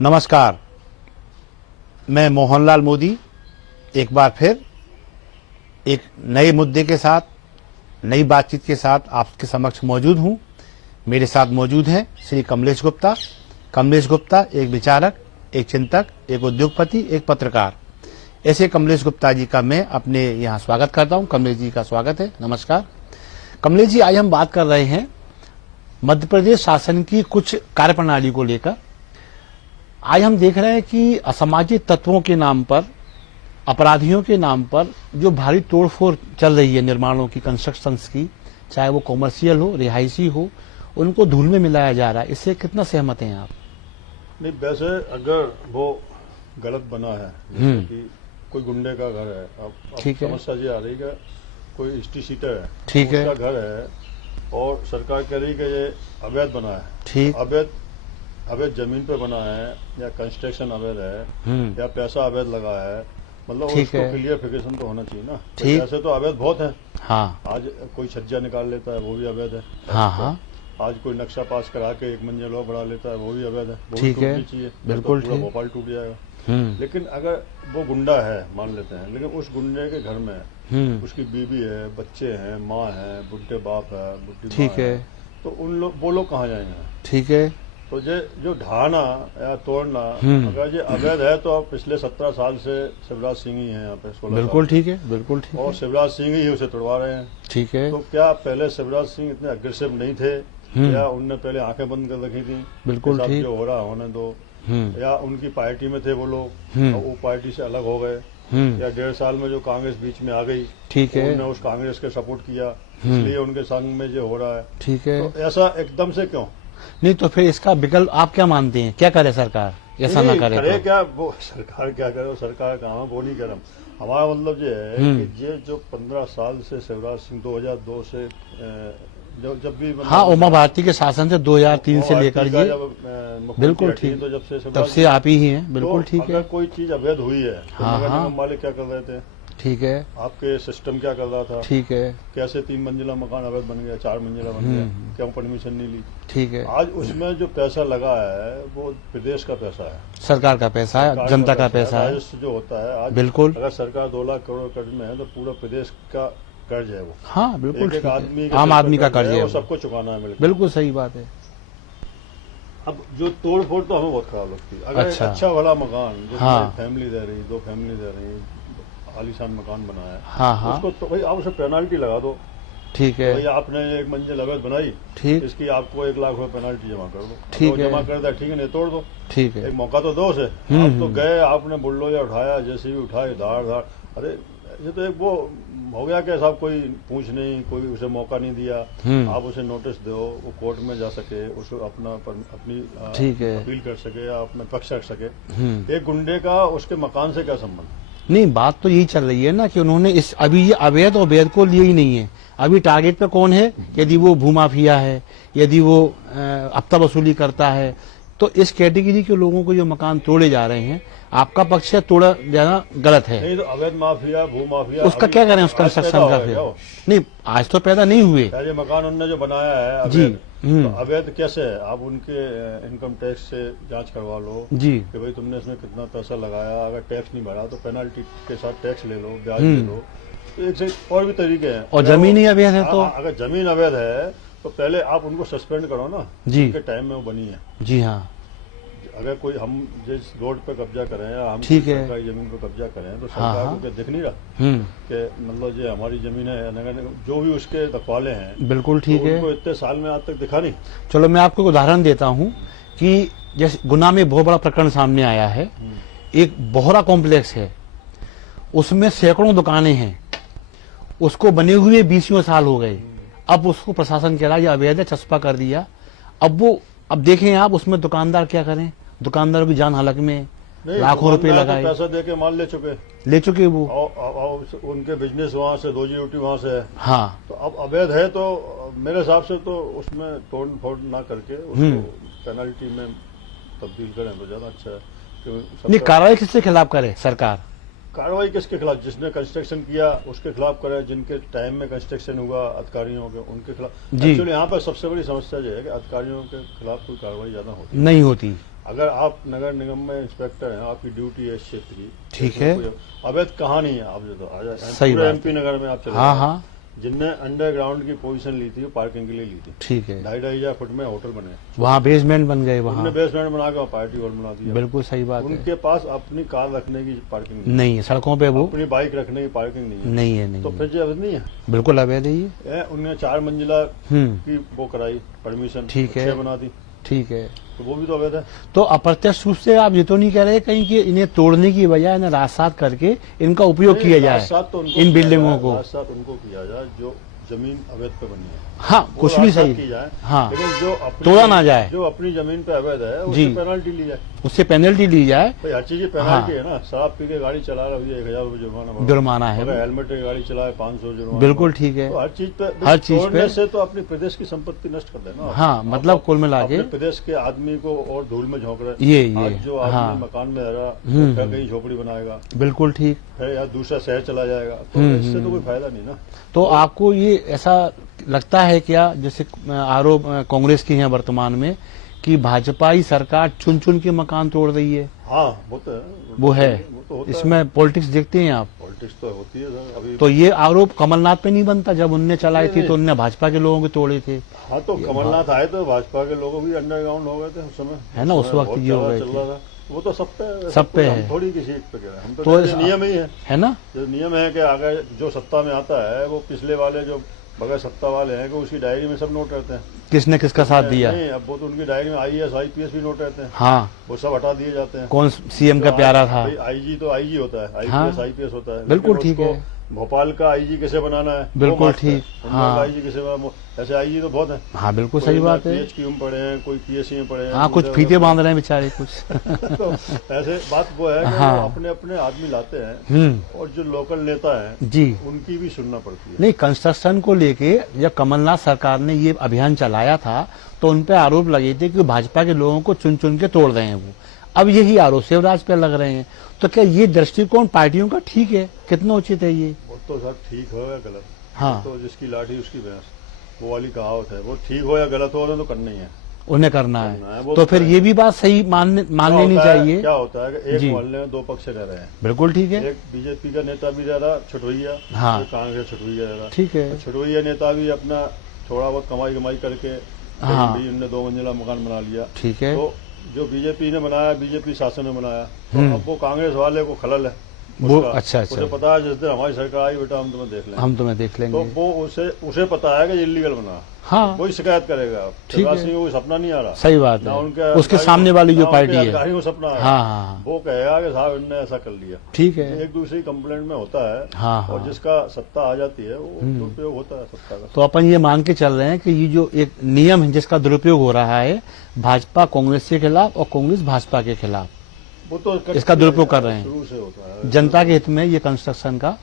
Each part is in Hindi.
नमस्कार, मैं मोहनलाल मोदी एक बार फिर एक नए मुद्दे के साथ, नई बातचीत के साथ आपके समक्ष मौजूद हूं। मेरे साथ मौजूद हैं श्री कमलेश गुप्ता। कमलेश गुप्ता एक विचारक, एक चिंतक, एक उद्योगपति, एक पत्रकार। ऐसे कमलेश गुप्ता जी का मैं अपने यहाँ स्वागत करता हूँ। कमलेश जी का स्वागत है, नमस्कार। कमलेश जी, आज हम बात कर रहे हैं मध्य प्रदेश शासन की कुछ कार्यप्रणाली को लेकर। आज हम देख रहे हैं कि असामाजिक तत्वों के नाम पर, अपराधियों के नाम पर जो भारी तोड़फोड़ चल रही है निर्माणों की, कंस्ट्रक्शंस की, चाहे वो कॉमर्शियल हो, रिहायशी हो, उनको धूल में मिलाया जा रहा है। इससे कितना सहमत हैं आप? नहीं, वैसे अगर वो गलत बना है, जैसे कि कोई गुंडे का घर है, अब समस्या ये आ रही है, कोई हिस्ट्री सीटर है, ठीक है, उसका घर है और सरकार कह रही कि ये अवैध बना है, ठीक, अवैध जमीन पे बना है या कंस्ट्रक्शन अवैध है या पैसा अवैध लगा है, मतलब उसको क्लियरिफिकेशन तो होना चाहिए ना। ठीक, ऐसे तो अवैध बहुत है। हाँ, आज कोई छज्जा निकाल लेता है, वो भी अवैध है। हाँ हाँ, आज कोई नक्शा पास करा के एक मंजिल और बढ़ा लेता है, वो भी अवैध है। वो ठीक है, चाहिए, बिल्कुल पूरा ठीक, भोपाल टूट जाएगा। लेकिन अगर वो गुंडा है, मान लेते हैं, लेकिन उस गुंडे के घर में उसकी बीवी है, बच्चे हैं, माँ है, बुढ़े बाप है, बुढ़ी ठीक है, तो वो लोग कहाँ जाएंगे? ठीक है। तो ये जो ढाना या तोड़ना, अगर ये अवैध है तो पिछले 17 साल से शिवराज सिंह ही है यहाँ पे, 16 बिल्कुल ठीक है, बिल्कुल ठीक है, और शिवराज सिंह ही उसे तोड़वा रहे हैं। ठीक है। तो क्या पहले शिवराज सिंह इतने अग्रेसिव नहीं थे, या उनने पहले आंखें बंद कर रखी थी? बिल्कुल ठीक, जो हो रहा होने दो, या उनकी पार्टी में थे वो लोग और वो पार्टी से अलग हो गए, या 1.5 साल में जो कांग्रेस बीच में आ गई, ठीक है, उन्होंने उस कांग्रेस के सपोर्ट किया, इसलिए उनके संग में जो हो रहा है। ठीक है। तो ऐसा एकदम से क्यों? नहीं तो फिर इसका विकल्प आप क्या मानते हैं? क्या करे सरकार, ऐसा ना करे तो? क्या वो सरकार क्या करे, सरकार कहाँ, वो नहीं कह रहा। हमारा मतलब ये है कि ये जो 15 साल से शिवराज सिंह 2002 से जब भी, हाँ, उमा भारती के शासन से 2003 से लेकर ये, बिल्कुल ठीक, तो जब से तब से आप ही हैं, बिल्कुल ठीक है। अगर कोई चीज अवैध हुई है तो हाँ, नगर हाँ, निगम वाले क्या कर रहे थे? ठीक है, आपके सिस्टम क्या कर रहा था? ठीक है, कैसे 3 मंजिला मकान अवैध बन गया, 4 मंजिला बन गया, क्यों परमिशन नहीं ली? ठीक है। आज उसमें जो पैसा लगा है वो प्रदेश का पैसा है, सरकार का पैसा है, जनता का पैसा है, राजस्व जो होता है। आज बिल्कुल, अगर सरकार 2 लाख करोड़ कर्ज में है तो पूरा प्रदेश का कर्ज है वो। हाँ बिल्कुल, एक आदमी, आम आदमी का कर्ज है, सबको चुकाना है। बिल्कुल सही बात है। अब जो तोड़ फोड़ तो हमें बहुत खराब लगती है। अगर अच्छा वाला मकान, जिसमें फैमिली रह रही, 2 फैमिली रह रही, आलीशान मकान बनाया है, हाँ हाँ, उसको तो भाई आप उसे पेनाल्टी लगा दो। ठीक है, भाई आपने एक मंजिल अवैध बनाई, ठीक, इसकी आपको 1 लाख रुपए पेनाल्टी जमा कर दो। ठीक है, जमा कर दिया, ठीक है, नहीं तोड़ दो, ठीक है, एक मौका तो दो उसे। आप तो गए, आपने बुलडोजर उठाया, जैसे भी उठाए, धाड़ धाड़, अरे ये तो एक वो हो गया कि साहब कोई पूछ नहीं, कोई उसे मौका नहीं दिया। आप उसे नोटिस दो, वो कोर्ट में जा सके, उसे अपनी अपील कर सके या अपना पक्ष रख सके। एक गुंडे का उसके मकान से क्या संबंध? नहीं, बात तो यही चल रही है ना कि उन्होंने इस अभी ये अवैध और वैध को लिए ही नहीं है। अभी टारगेट पे कौन है? यदि वो भूमाफिया है, यदि वो हफ्ता वसूली करता है, तो इस कैटेगरी के लोगों को जो मकान तोड़े जा रहे हैं, आपका पक्ष है तोड़ा जाना गलत है। नहीं तो अवैध माफिया, भूमाफिया, उसका क्या करें? उस कंस्ट्रक्शन का फिर नहीं, आज तो पैदा नहीं हुए। ये मकान उनने जो बनाया है जी, तो अवैध कैसे है? आप उनके इनकम टैक्स से जांच करवा लो जी कि भाई तुमने इसमें कितना पैसा लगाया। अगर टैक्स नहीं भरा तो पेनल्टी के साथ टैक्स ले लो, ब्याज ले लो। तो एक से और भी तरीके हैं। और जमीन ही अवैध है तो अगर जमीन अवैध है तो पहले आप उनको सस्पेंड करो ना, जी, के टाइम में वो बनी है। जी हाँ, अगर कोई हम जिस रोड पे कब्जा करें या हम सरकारी जमीन पे कब्जा करें तो सरकार को क्या दिख नहीं रहा कि मतलब ये हमारी जमीन है, नगर जो भी उसके रखवाले हैं, बिल्कुल ठीक है, उनको इतने साल में आज तक दिखा नहीं। चलो मैं आपको उदाहरण देता हूँ कि जैसे गुना में बहुत बड़ा प्रकरण सामने आया है। एक बोहरा कॉम्प्लेक्स है, उसमें सैकड़ों दुकानें हैं, उसको बने हुए 20 साल हो गए। अब उसको प्रशासन कह रहा है अवैध है, चस्पा कर दिया। अब देखें आप, उसमें दुकानदार क्या करें? दुकानदारों की जान हलक में, लाखों रुपए लगाए, पैसा देके माल ले चुके वो, उनके बिजनेस वहाँ से, रोजी रोटी वहाँ से है। हाँ, तो अब अवैध है तो मेरे हिसाब से तो उसमें तोड़ फोड़ ना करके उसको पेनल्टी में तब्दील करें तो ज्यादा अच्छा है। नहीं, कार्रवाई किसके खिलाफ करे सरकार? कार्रवाई किसके खिलाफ? जिसने कंस्ट्रक्शन किया उसके खिलाफ करे, जिनके टाइम में कंस्ट्रक्शन हुआ अधिकारियों के, उनके खिलाफ। एक्चुअली यहाँ पर सबसे बड़ी समस्या जो है कि अधिकारियों के खिलाफ कोई कार्रवाई ज्यादा नहीं होती। अगर आप नगर निगम में इंस्पेक्टर हैं, आपकी ड्यूटी है इस क्षेत्र की, ठीक इसमें है। कोई अवैध कहाँ नहीं है, आप जो तो सही पूरे बात एमपी नगर में आप चले हाँ जाओ। हाँ जिनने अंडरग्राउंड की पोजीशन ली थी वो पार्किंग के लिए ली थी, ठीक है। 2,500 फुट में होटल बने, वहाँ बेसमेंट बन गए उन्होंने वहाँ। बेसमेंट बना के वहाँ पार्टी हॉल बना दिया। बिल्कुल सही बात है। उनके पास अपनी कार रखने की पार्किंग नहीं, नहीं है सड़कों पे वो अपनी बाइक रखने की पार्किंग नहीं है, नहीं है नहीं तो है। फिर ये अवैध नहीं है। बिल्कुल अवैध है ये। उन्होंने 4 मंजिला हम्म की वो कराई परमिशन, ठीक है। 6 बना दी, ठीक है। तो वो भी तो अवैध है। तो अप्रत्यक्ष रूप से आप ये तो नहीं कह रहे कहीं कि इन्हें तोड़ने की बजाय इन्हें रात करके इनका उपयोग किया जाए रात-सात तो उनको इन किया बिल्डिंगों जाए, को। रात-सात उनको किया जाए जो जमीन अवैध पे बनी है, हाँ वो कुछ भी रात-सात सही की जाए। हाँ लेकिन जो अपनी तोड़ा ना जाए, जो अपनी जमीन पे अवैध है जी। उससे पेनल्टी ली जाए। उससे पेनल्टी ली जाए। भाई हर चीज की पेनल्टी है ना, शराब पी के गाड़ी चला रहा है 1,000 रुपये जुर्माना भरो। जुर्माना है। अगर हेलमेट की गाड़ी चलाए 500 जुर्माना। बिल्कुल ठीक है। तो हर चीज पे हर चीज तोड़ने पे से तो अपनी प्रदेश की संपत्ति नष्ट कर देना। हाँ मतलब कुल मिला के अपने प्रदेश के आदमी को और धूल में झोंक रहे। ये आज जो आदमी हाँ मकान में रह रहा वो क्या कहीं झोपड़ी बनाएगा बिल्कुल ठीक। है या दूसरा शहर चला जाएगा, तो इससे तो कोई फायदा नहीं ना। तो आपको ये ऐसा लगता है क्या, जैसे आरोप कांग्रेस की है वर्तमान में कि भाजपा सरकार चुन चुन के मकान तोड़ रही है? हाँ वो तो है, वो है, वो तो होता इसमें पॉलिटिक्स देखते हैं आप? पॉलिटिक्स तो होती है सर अभी। तो ये आरोप कमलनाथ पे नहीं बनता? जब उनने चलाई थी तो उनने भाजपा के लोगों के तोड़े थे, हाँ तो कमलनाथ आए तो भाजपा के लोग भी अंडरग्राउंड हो गए थे उस समय, है ना, उस वक्त बहुत ये हो ज्यादा गए चल थे। रहा था। वो तो सब पे सब पे हम है। थोड़ी किसी एक पे कह रहे हैं, हम तो तो कहते हैं नियम ही है ना? जो नियम है कि अगर जो सत्ता में आता है वो पिछले वाले जो बगैर सत्ता वाले हैं कि उसकी डायरी में सब नोट रहते हैं। किसने किसका साथ दिया? नहीं, अब वो तो उनकी डायरी में IAS IPS भी नोट रहते हैं, हाँ वो सब हटा दिए जाते हैं। कौन सीएम का प्यारा था? IG तो IG होता है, IPS हाँ। IPS होता है। बिल्कुल लेकिन ठीक है। उसको भोपाल का IG कैसे बनाना है वो बिल्कुल मास्टर है। ठीक, इंदौर हाँ। का IG कैसे बनाना, ऐसे IG तो बहुत है। हाँ बिल्कुल सही बात है। PHQ में पढ़े हैं, कोई PSC में पढ़े हैं। हाँ कुछ उधर- फीते बांध रहे हैं बेचारे कुछ तो ऐसे बात वो है कि हाँ। वो अपने अपने आदमी लाते हैं और जो लोकल नेता हैं जी। उनकी भी सुनना पड़ती है। नहीं, कंस्ट्रक्शन को लेके जब कमलनाथ सरकार ने ये अभियान चलाया था तो उन पे आरोप लगे थे कि भाजपा के लोगों को चुन चुन के तोड़ रहे हैं वो। अब यही आरोप शिवराज पे लग रहे हैं। तो क्या ये दृष्टिकोण पार्टियों का ठीक है? कितना उचित है ये? वो तो सब ठीक हो या गलत, हाँ। वो तो जिसकी लाठी उसकी भैंस, वो वाली कहावत है। वो ठीक हो या गलत हो तो करना ही है। उन्हें करना करना है, है। वो तो तो फिर है। ये भी बात सही मान क्या लेनी होता है- चाहिए। क्या होता है कि एक जी। मोहल्ले में 2 पक्ष रह रहे हैं। बिल्कुल ठीक है। एक बीजेपी का नेता भी रह रहा छठवैया, हाँ। एक कांग्रेस छठवैया रह रहा। ठीक है। छठवैया नेता भी अपना थोड़ा बहुत कमाई करके हाँ। भी उनने 2 मंजिला मकान बना लिया। ठीक है। तो जो बीजेपी ने बनाया, बीजेपी शासन ने बनाया, तो अब वो कांग्रेस वाले को खलल है वो उसका। अच्छा उसे पता है जिस दिन हमारी सरकार आई बेटा हम तुम्हें देख लेंगे। हम तुम्हें देख तो लेंगे। वो उसे पता है कि इलीगल बना, हाँ कोई शिकायत करेगा। ठीक शिवराज है। सिंह को कोई सपना नहीं आ रहा, सही बात ना है। उनके उसके सामने वाली जो पार्टी है, अधिकारी को सपना आ रहा। हाँ हाँ हाँ, वो कहेगा कि साहब इनने ऐसा कर लिया। ठीक है। एक दूसरे कंप्लेंट में होता है, हाँ और हाँ। जिसका सत्ता आ जाती है वो दुरुपयोग होता है सत्ता का। तो अपन ये मान के चल रहे हैं कि ये जो एक नियम है जिसका दुरुपयोग हो रहा है, भाजपा कांग्रेस के खिलाफ और कांग्रेस भाजपा के खिलाफ, वो तो इसका दुरुपयोग कर रहे हैं। शुरू से होता है। जनता के हित में ये कंस्ट्रक्शन का।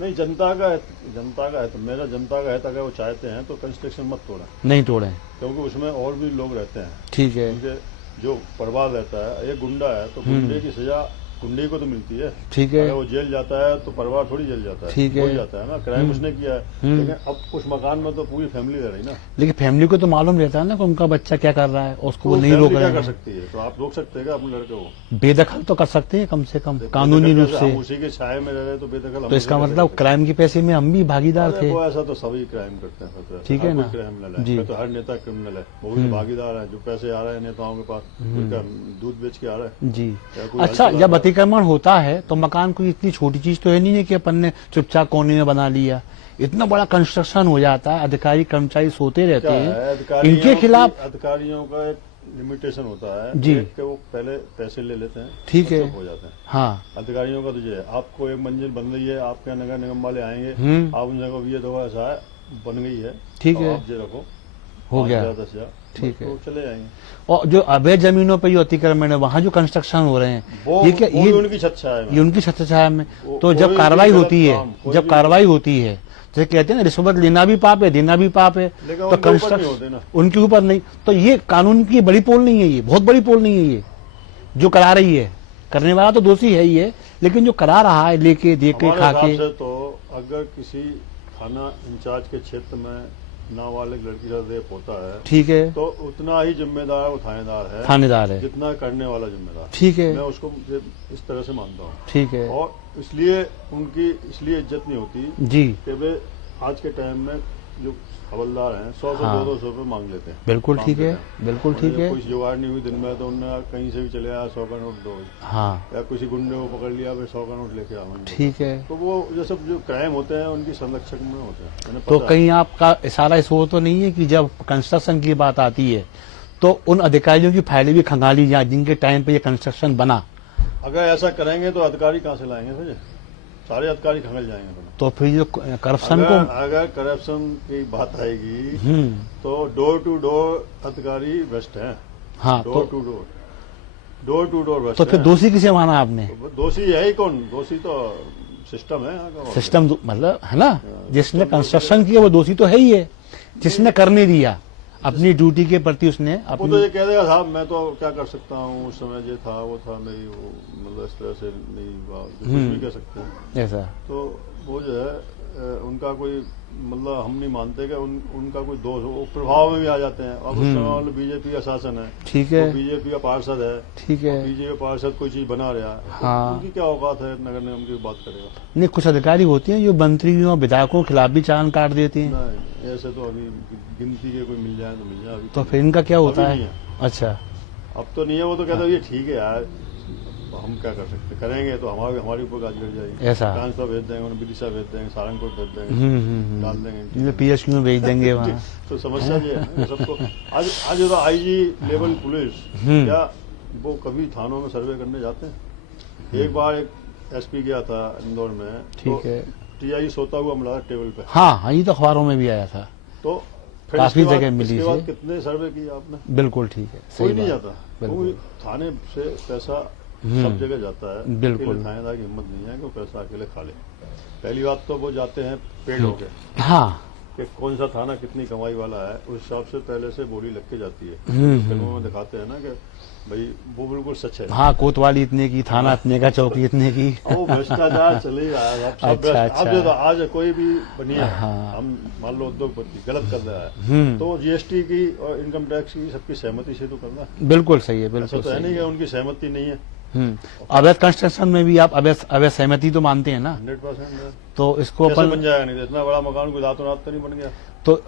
नहीं, जनता का है तो मेरा जनता का है तो अगर वो चाहते हैं तो कंस्ट्रक्शन मत तोड़ें, नहीं तोड़े। क्योंकि उसमें और भी लोग रहते हैं। ठीक है। उनके जो परिवार रहता है, एक गुंडा है तो गुंडे की सजा गुंडे को तो मिलती है। ठीक है। अगर वो जेल जाता है तो परिवार थोड़ी जेल जाता है, ठीक है। हो जाता है ना, क्राइम उसने किया है। लेकिन अब उस मकान में तो पूरी फैमिली रह रही ना। लेकिन फैमिली को तो मालूम रहता है ना कि उनका बच्चा क्या कर रहा है, और उसको वो नहीं फैमिली रोक क्या रहे कर हैं। सकती है? तो आप रोक सकते हैं क्या अपने लड़के को? बेदखल तो कर सकते हैं कम से कम कानूनी रूप हम से। उसी के छाए में रह रहे तो बेदखल हम तो इसका कैसे कर मतलब सकते क्राइम के पैसे में हम भी हैं? भागीदार अरे थे। वो ऐसा तो सभी क्राइम करते हैं, फिर तो ठीक है हर कोई ना? क्रिमिनल है, जी। फिर तो हर नेता क्रिमिनल है, वो भी भागीदार है। जो पैसे आ रहे हैं नेताओं के पास, उनका दूध बेच के आ रहा है। जी। या कोई अच्छा, हल चला जब रहा है। अतिक्रमण होता है तो मकान कोई इतनी छोटी चीज तो है नहीं है कि अपन ने चुपचाप कोने में बना लिया। इतना बड़ा कंस्ट्रक्शन हो जाता है, अधिकारी कर्मचारी सोते रहते क्या है, हैं, अधिकारियों इनके खिलाफ। अधिकारियों का एक लिमिटेशन होता है जी। कि वो पहले पैसे ले लेते हैं, ठीक है। और चुप हो जाते हैं। हाँ अधिकारियों का तो ये है, आपको एक मंजिल बन रही है, आपके यहाँ नगर निगम वाले आएंगे, आप उन जगह ये दो ऐसा है बन गई है, ठीक और है। आप ये रखो हो गया। 10,000, ठीक है। तो चले जाएंगे। और जो अवैध जमीनों पे जो अतिक्रमण है, वहाँ जो कंस्ट्रक्शन हो रहे हैं, वो ये क्या वो भी ये उनकी छत छाया में। ये उनकी छत्र छाया में। वो- तो जब कोई कार्रवाई भी गलत होती है, काम, कोई जब भी- कार्रवाई होती है, जैसे कहते हैं ना, रिश्वत लेना भी पाप है, देना भी पाप है। लेकिन तो उनके ऊपर नहीं कंस्ट्रक्शन होते ना। उनके ऊपर नहीं। तो ये कानून की बड़ी पोल नहीं है, ये बहुत बड़ी पोल नहीं है ये जो करा रही है। करने वाला तो दोषी है ही है, लेकिन जो करा रहा है लेके दे के हमारे खा हिसाब के। से तो अगर किसी थाना इंचार्ज के क्षेत्र में नाबालिग लड़की का रेप होता है, ठीक है, तो उतना ही जिम्मेदार वो थानेदार है, जितना करने वाला जिम्मेदार। ठीक है, मैं उसको इस तरह से मानता हूँ। ठीक है, और इसलिए उनकी इसलिए इज्जत नहीं होती जी, कि वे आज के टाइम में जो हवलदार हैं 100 से हाँ। 200 रुपये मांग लेते हैं। बिल्कुल काम ठीक के है, टाइम। बिल्कुल और ठीक जब है, कुछ जुगाड़ नहीं हुई दिन में तो उन्होंने कहीं से भी चले आया 100 का नोट दो, हाँ, या किसी गुंडे को पकड़ लिया फिर 100 का नोट लेके आओ। ठीक है। तो वो ये सब जो क्राइम होते हैं उनकी संरक्षक में होते हैं। मैंने तो पता है। कहीं आपका इशारा इस वो तो नहीं है कि जब कंस्ट्रक्शन की बात आती है तो उन अधिकारियों की फाइलें भी खंगाली जाए जिनके टाइम पे ये कंस्ट्रक्शन बना? अगर ऐसा करेंगे तो अधिकारी कहाँ से लाएंगे समझे? सारे अधिकारी खंगल जाएंगे। तो फिर जो करप्शन को अगर करप्शन की बात आएगी हम्म, तो डोर टू डोर अधिकारी बेस्ट है। हाँ, डोर टू डोर बेस्ट तो फिर है। दोषी किसे माना आपने? तो दोषी है ही कौन? दोषी तो सिस्टम है यहाँ का। सिस्टम मतलब है ना, जिसने कंस्ट्रक्शन किया वो दोषी तो है ही है, जिसने करने दिया अपनी ड्यूटी के प्रति उसने वो अपनी तो ये कह देगा साहब मैं तो क्या कर सकता हूँ, उस समय ये था वो था, मेरी वो मतलब इस तरह से नहीं हुआ, कुछ भी कह सकते हैं। ऐसा। तो वो जो है उनका कोई मतलब हम नहीं मानते कि उनका कोई दोष हो, वो प्रभाव में भी आ जाते हैं। अब उस समय वाले बीजेपी का शासन है, ठीक है, बीजेपी का पार्षद है, ठीक है, बीजेपी पार्षद कोई चीज बना रहा है, हाँ। तो उनकी क्या औकात है नगर निगम की बात करेगा? नहीं, कुछ अधिकारी होते हैं जो मंत्रियों और विधायकों के खिलाफ भी चालान काट देते हैं, नहीं ऐसे तो अभी गिनती के कोई मिल जाए तो मिल जाए। अभी तो फिर इनका क्या होता अभी है? नहीं अच्छा, अब तो नहीं है। वो तो कहते हैं ये ठीक है यार, हम क्या कर सकते, करेंगे तो हमारे ऊपर गाज गिर जाएगी। ऐसा। ट्रांसफर भेज देंगे, उन्हें विदिशा भेज देंगे, सहारनपुर भेज देंगे, डाल देंगे, ये PSQ में भेज देंगे वहाँ। तो समस्या ये है ना सबको। आज तो IG लेवल पुलिस क्या वो कभी थानों में सर्वे करने जाते हैं? एक बार एक SP गया था इंदौर में, ठीक है, TI सोता हुआ मिला टेबल पे। हाँ, ये तो अखबारों में भी आया था, तो फिर काफी इसके बाद- जगह मिली इसके बाद इसे। कितने सर्वे किए आपने? बिल्कुल ठीक है, कोई सही नहीं बात, जाता, बिल्कुल। क्योंकि थाने से पैसा सब जगह जाता है। बिल्कुल। अकेले थानेदार की हिम्मत नहीं है कि वो पैसा अकेले खा ले। पहली बात तो वो जाते हैं पेड हो गए हाँ, कि कौन सा थाना कितनी कमाई वाला है, उस हिसाब से पहले से बोली लग के जाती है। फिल्मों में दिखाते हैं ना कि भाई वो बिल्कुल सच है। हाँ, कोतवाली इतने की, थाना इतने का, चौकी इतने की। वो भ्रष्टाचार चले ही रहा है। सब अच्छा, भ्रष्ट- अब अच्छा। जो तो आज कोई भी बनिया हाँ। हम मान लो उद्योगपति गलत कर रहा है तो GST की और इनकम टैक्स की सबकी सहमति से तो करना है। बिल्कुल सही है, ऐसा बिल्कुल तो है सही नहीं है। कि उनकी सहमति नहीं है। अवैध कंस्ट्रक्शन में भी आप अवैध सहमति तो मानते हैं ना, 100% तो इसको कैसे अपन बन जाएगा? नहीं तो इतना बड़ा मकान कोई रातों रात तो नहीं बन गया। तो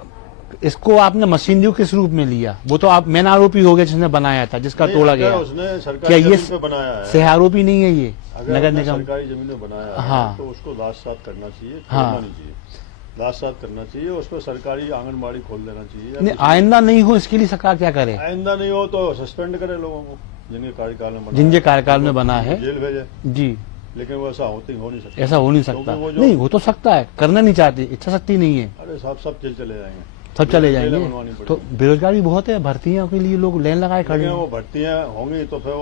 इसको आपने मशीनरी किस रूप में लिया? वो तो आप मेन आरोपी हो गए जिसने बनाया था, जिसका नहीं, तोड़ा अगर गया। उसने क्या सरकारी ये जमीन पे बनाया है, सह आरोपी नहीं है ये अगर नगर उसने निगम? सरकारी जमीन में बनाया है हाँ। तो उसको लाश साथ करना चाहिए, हाँ। छोड़ना नहीं चाहिए। लाश साथ करना चाहिए, उस पर सरकारी आंगनबाड़ी खोल देना चाहिए। या नहीं, कुछ- आइंदा नहीं हो इसके लिए सरकार क्या करे? आइंदा नहीं हो तो सस्पेंड करे लोगों को जिनके कार्यकाल में बना जिनके है। कार्यकाल में बना है, जेल भेजे। जी, लेकिन वो ऐसा हो नहीं सकता। ऐसा हो नहीं सकता। क्योंकि वो जो- नहीं, हो तो सकता है, करना नहीं चाहते, इच्छा शक्ति नहीं है, अरे साहब सब जेल चले जाएंगे, सब चले जेलें जाएंगे। बनवानी पड़ेगी। तो बेरोजगारी बहुत है, भर्तियों के लिए लोग लाइन लगाए खड़े लेकिन हैं। वो भर्तियां होंगी तो फिर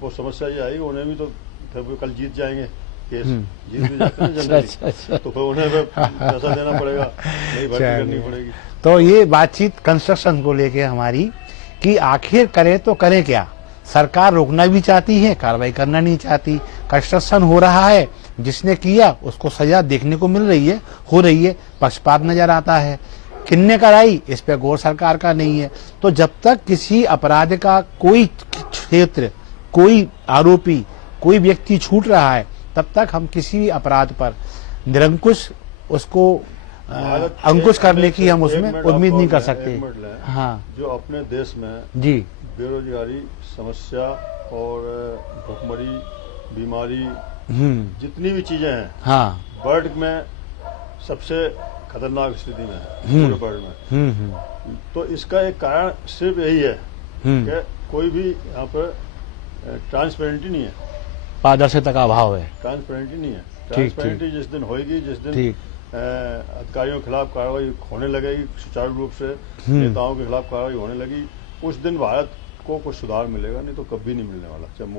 वो समस्या ये आएगी, उन्हें भी तो फिर वो कल जीत जाएंगे केस, जीत भी जाते हैं अच्छा, जनरली, अच्छा, अच्छा। तो फिर उन्हें फिर पैसा देना पड़ेगा, नई भर्ती करनी पड़ेगी। तो ये बातचीत कंस्ट्रक्शन को लेके हमारी कि आखिर करे तो करें क्या? सरकार रोकना भी चाहती है, कार्रवाई करना नहीं चाहती। कंस्ट्रक्शन हो रहा है, जिसने किया उसको सजा देखने को मिल रही है, हो रही है, पक्षपात नजर आता है। किन्ने कराई इस पे गौर सरकार का नहीं है। तो जब तक किसी अपराध का कोई क्षेत्र, कोई आरोपी, कोई व्यक्ति छूट रहा है, तब तक हम किसी भी अपराध पर निरंकुश उसको भारत के अंकुश करने की हम एक उसमें मिनट उम्मीद आपको नहीं कर मैं सकते। एक मिनट लें। हाँ जो अपने देश में जी, बेरोजगारी समस्या और भुखमरी, बीमारी, जितनी भी चीजें हैं हाँ, वर्ल्ड में सबसे खतरनाक स्थिति में है पूरे वर्ल्ड में। तो इसका एक कारण सिर्फ यही है कि कोई भी यहाँ पर ट्रांसपेरेंटी नहीं है। पारदर्शिता का अभाव है। ट्रांसपेरेंटी नहीं है। ठीक। ट्रांसपेरेंटी जिस दिन होएगी, जिस दिन ठीक, अधिकारियों के खिलाफ कार्रवाई होने लगेगी, सुचारू रूप से नेताओं के खिलाफ कार्रवाई होने लगी, उस दिन भारत को कुछ सुधार मिलेगा, नहीं तो कभी नहीं मिलने वाला। चाहे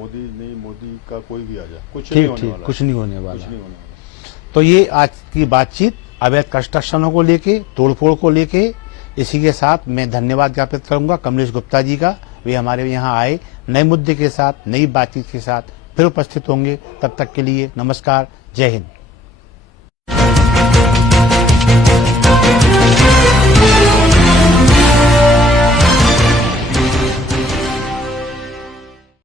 मोदी का कोई भी आ जाए, कुछ नहीं ठीक, होने ठीक, वाला, कुछ नहीं होने कुछ वाला। नहीं होने वाला। तो ये आज की बातचीत अवैध कंस्ट्रक्शनों को लेके, तोड़फोड़ को लेके, इसी के साथ मैं धन्यवाद ज्ञापित करूंगा कमलेश गुप्ता जी का। वे हमारे यहाँ आए, नए मुद्दे के साथ, नई बातचीत के साथ फिर उपस्थित होंगे। तब तक के लिए नमस्कार, जय हिंद।